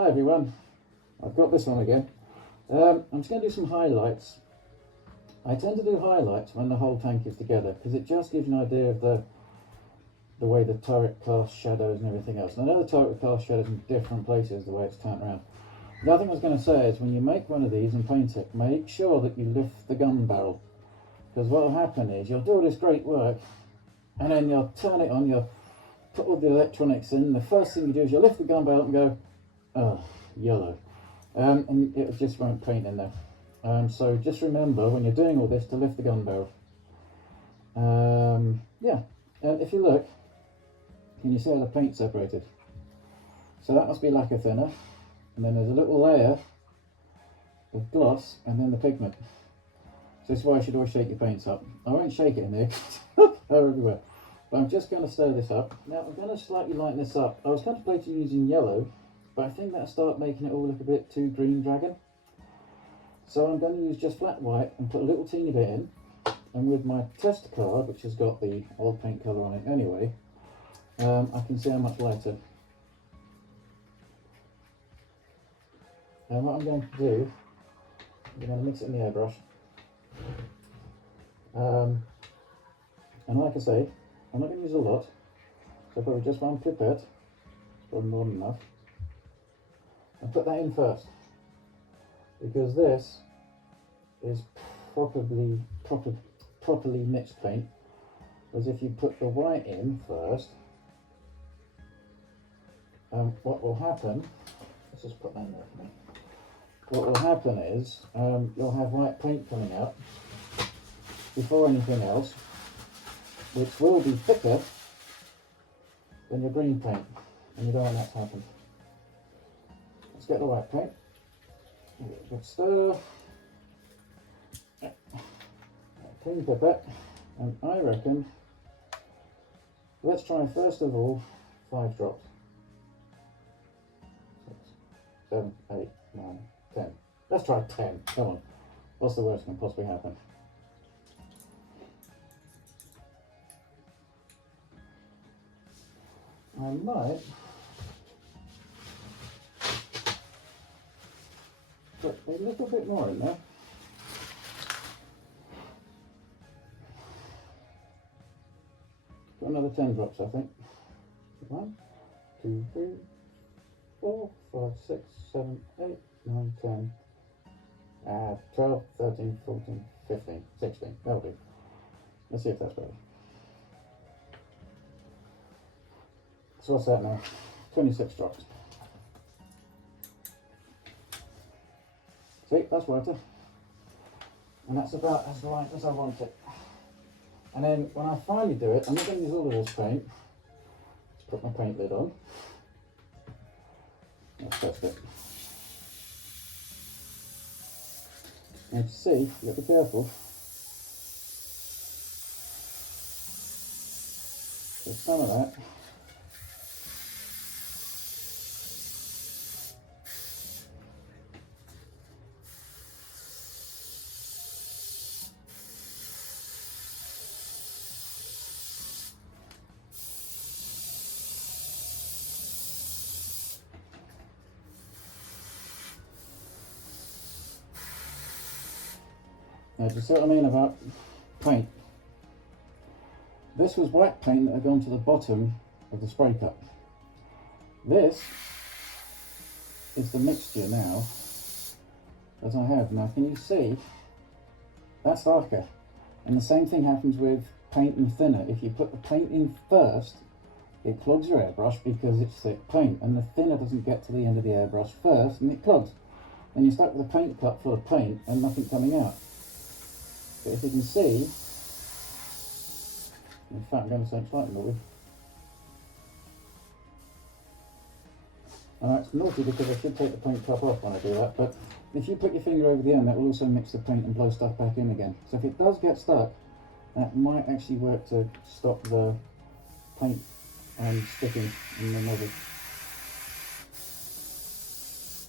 Hi everyone, I've got this on again. I'm just going to do some highlights. I tend to do highlights when the whole tank is together because it just gives you an idea of the way the turret cast shadows and everything else. And I know the turret will cast shadows in different places the way it's turned around. The other thing I was going to say is when you make one of these and paint it, make sure that you lift the gun barrel, because what will happen is you'll do all this great work and then you'll turn it on, you'll put all the electronics in. The first thing you do is you lift the gun barrel and go, oh, yellow, and it just won't paint in there. So just remember when you're doing all this to lift the gun barrel. If you look, can you see how the paint separated? So that must be lacquer thinner, and then there's a little layer of gloss, and then the pigment. So this is why I should always shake your paints up. I won't shake it in there, go everywhere. But I'm just going to stir this up. Now I'm going to slightly lighten this up. I was contemplating using yellow, but I think that'll start making it all look a bit too green dragon. So I'm going to use just flat white and put a little teeny bit in. And with my test card, which has got the old paint colour on it anyway, I can see how much lighter. And what I'm going to do, I'm going to mix it in the airbrush. And like I say, I'm not going to use a lot, so probably just one pipette, probably more than enough. And put that in first, because this is properly mixed paint. Whereas if you put the white in first, what will happen, let's just put that in there for me. What will happen is you'll have white paint coming out before anything else, which will be thicker than your green paint, and you don't want that to happen. Let's get the white paint. Good stir. Clean pipette, and I reckon let's try first of all 5 drops. 6, 7, 8, 9, 10. Let's try 10. Come on. What's the worst that can possibly happen? I might put a little bit more in there. Put another 10 drops, I think. 1, 2, 3, 4, 5, 6, 7, 8, 9, 10, 12, 13, 14, 15, 16. That'll do. Let's see if that's better. So what's that now? 26 drops. See, that's lighter. And that's about as light as I want it. And then when I finally do it, I'm not going to use all of this paint. Let's put my paint lid on. Let's test it. And to see, you have to be careful. There's some of that. Now, do you see what I mean about paint? This was white paint that had gone to the bottom of the spray cup. This is the mixture now that I have. Now, can you see? That's darker. And the same thing happens with paint and thinner. If you put the paint in first, it clogs your airbrush because it's thick paint, and the thinner doesn't get to the end of the airbrush first, and it clogs. And you're stuck with a paint cup full of paint and nothing coming out. But if you can see, in fact I'm going to say slightly naughty. Alright, it's naughty because I should take the paint cup off when I do that, but if you put your finger over the end, that will also mix the paint and blow stuff back in again. So if it does get stuck, that might actually work to stop the paint sticking in the nozzle.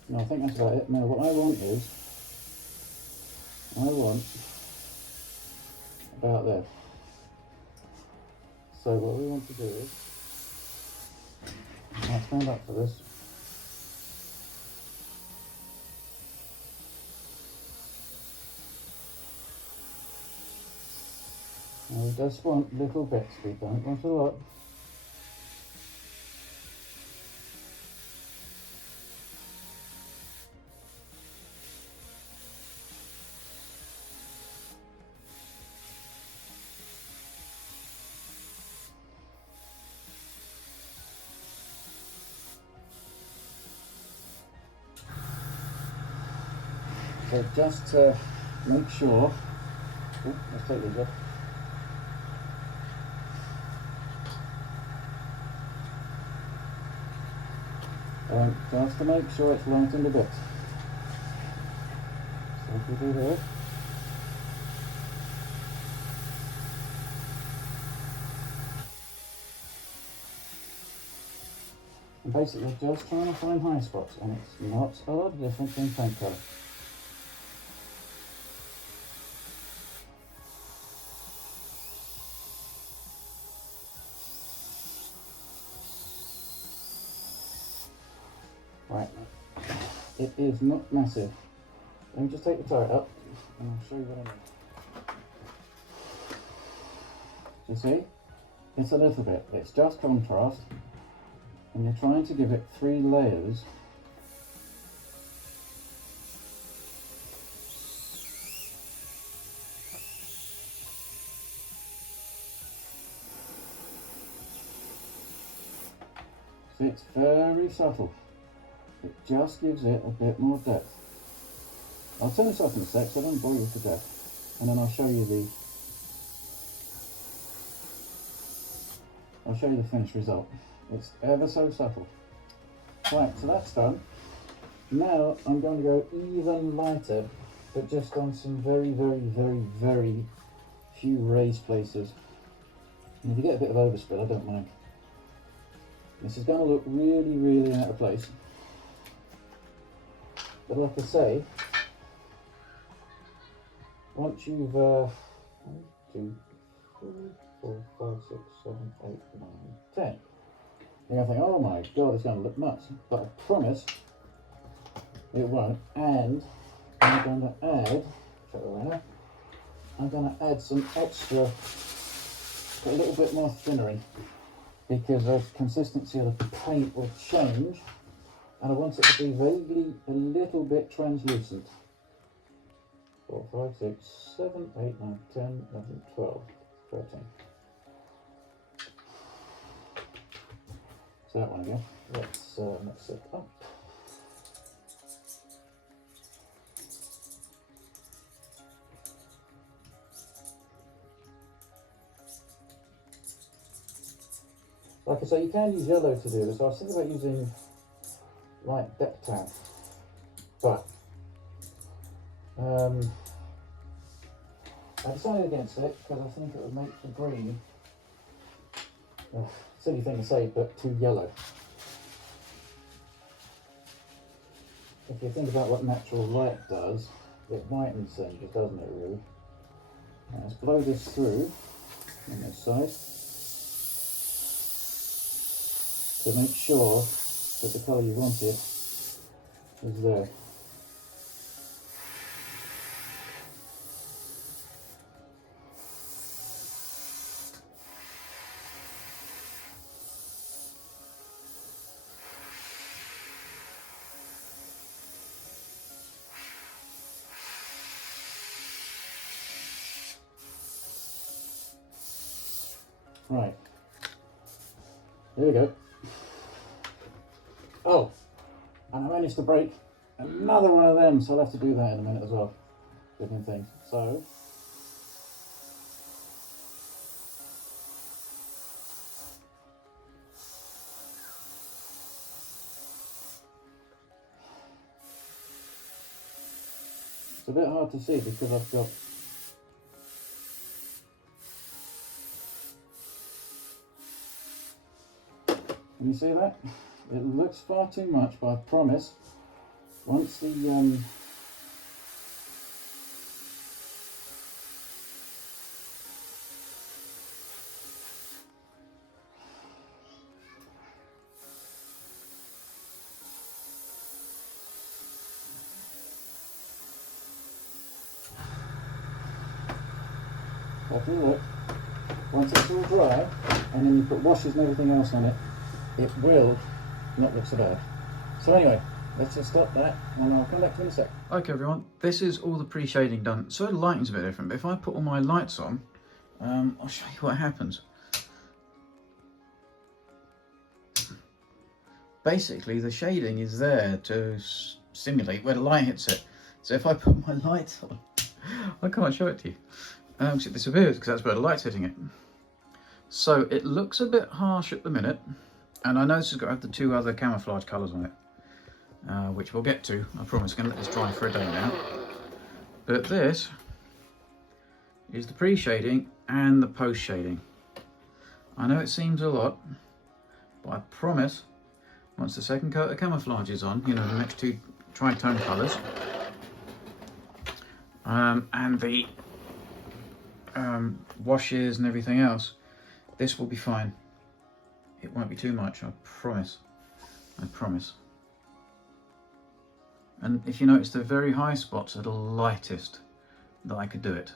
No, I think that's about it. Now what I want is, about there. So what we want to do is, I'll stand up for this. Now it does want little bits, we don't want a lot. So just to make sure, let's take these off. Just to make sure it's lightened a bit. So if we do this, and basically just trying to find high spots, and it's not a lot different than paint colour. Right, it is not massive. Let me just take the turret up and I'll show you what I mean. You see, it's a little bit, it's just contrast, and you're trying to give it 3 layers. See, it's very subtle. It just gives it a bit more depth. I'll turn this off in a sec so I don't bore you to death, and then I'll show you the finished result. It's ever so subtle. Right, so that's done. Now I'm going to go even lighter, but just on some very, very, very, very few raised places. And if you get a bit of overspill, I don't mind. This is going to look really, really out of place. But like I say, once you've 1, 2, 3, 4, 5, 6, 7, 8, 9, 10, you're going to think, oh my god, it's going to look nuts. But I promise it won't. And I'm going to add, I'm going to add some extra, a little bit more thinnery, because the consistency of the paint will change. And I want it to be vaguely a little bit translucent. 4, 5, 6, 7, 8, 9, 10, 11, 12, 13. So that one again. Let's mix it up. Like I say, you can use yellow to do this. I was thinking about using light depth tan, but I decided against it because I think it would make the green, silly thing to say, but too yellow. If you think about what natural light does, it whitens things, doesn't it really? Now let's blow this through on this side to make sure that the colour you wanted is there. Right, here we go. Oh, and I managed to break another one of them, so I'll have to do that in a minute as well. Different things. So, it's a bit hard to see because I've got can you see that? It looks far too much, but I promise, once the have a look. once it's all dry, and then you put washes and everything else on it, it will not look so bad. So anyway, let's just stop that, and I'll come back to you in a sec. Okay everyone, this is all the pre-shading done. So the lighting's a bit different, but if I put all my lights on, I'll show you what happens. Basically, the shading is there to simulate where the light hits it. So if I put my lights on, I can't show it to you. So it disappears because that's where the light's hitting it. So it looks a bit harsh at the minute, and I know this has got to have the two other camouflage colours on it, which we'll get to. I promise. I'm going to let this dry for a day now. But this is the pre-shading and the post-shading. I know it seems a lot, but I promise, once the second coat of camouflage is on, you know, the next two tri-tone colours, and the washes and everything else, this will be fine. It won't be too much, I promise. I promise. And if you notice, the very high spots are the lightest that I could do it,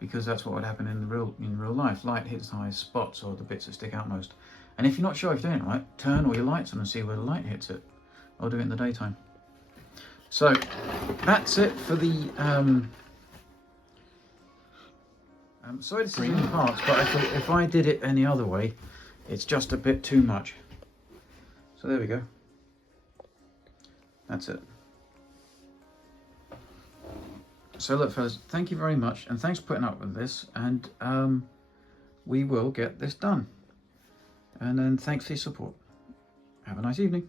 because that's what would happen in real life. Light hits the highest spots, or the bits that stick out most. And if you're not sure if you're doing it right, turn all your lights on and see where the light hits it. I'll do it in the daytime. So that's it for the sorry this is in parts, but I thought if I did it any other way, it's just a bit too much. So there we go. That's it. So look fellas, thank you very much, and thanks for putting up with this, and we will get this done. And then thanks for your support. Have a nice evening.